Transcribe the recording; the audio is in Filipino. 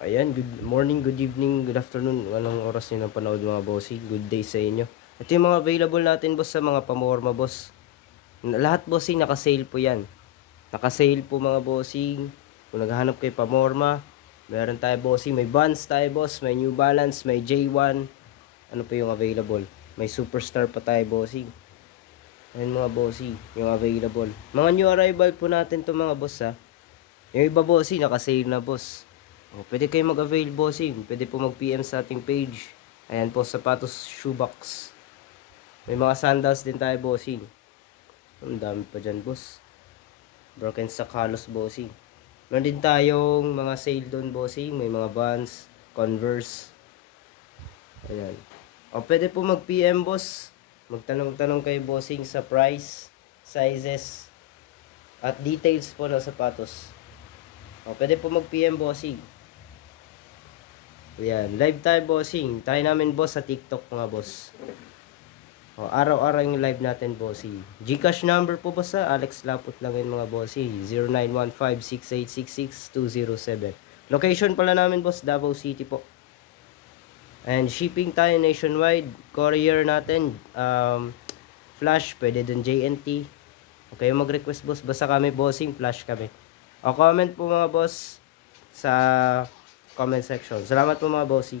Ayan, good morning, good evening, good afternoon. Anong oras nyo ng panood mga bossing? Good day sa inyo. Ito yung mga available natin boss sa mga pamorma boss. Lahat bossing naka-sale po yan. Naka-sale po mga bossing. Kung naghahanap kayo pamorma, meron tayo bossing. May Vans tayo boss, may New Balance, may J1. Ano pa yung available? May Superstar pa tayo bossing. Ayan mga bossing, yung available. Mga new arrival po natin to mga boss ha. Yung iba bossing, naka-sale na boss. O, pwede kayo mag-avail bossing. Pwede po mag-PM sa ating page. Ayan po, sapatos shoebox. May mga sandals din tayo bossing. Ang dami pa dyan boss. Broken stock halos bossing. Meron din tayong mga sale doon bossing. May mga Vans, Converse. Ayan. O, pwede po mag-PM boss. Magtanong-tanong kayo bossing sa price, sizes, at details po ng sapatos. O, pwede po mag-PM bossing. Ayan, live tayo bossing. Tayo namin boss sa TikTok mga boss. O, araw-araw yung live natin bossing. Gcash number po boss sa Alex Lapot lang yun mga bossing. 0915-6866-207. Location pala namin boss, Davao City po. And shipping tayo nationwide. Courier natin, Flash, pwede dun JNT. Okay, mag-request boss. Basta kami bossing, Flash kami. O, comment po mga boss sa comment section. Salamat po mga bossy.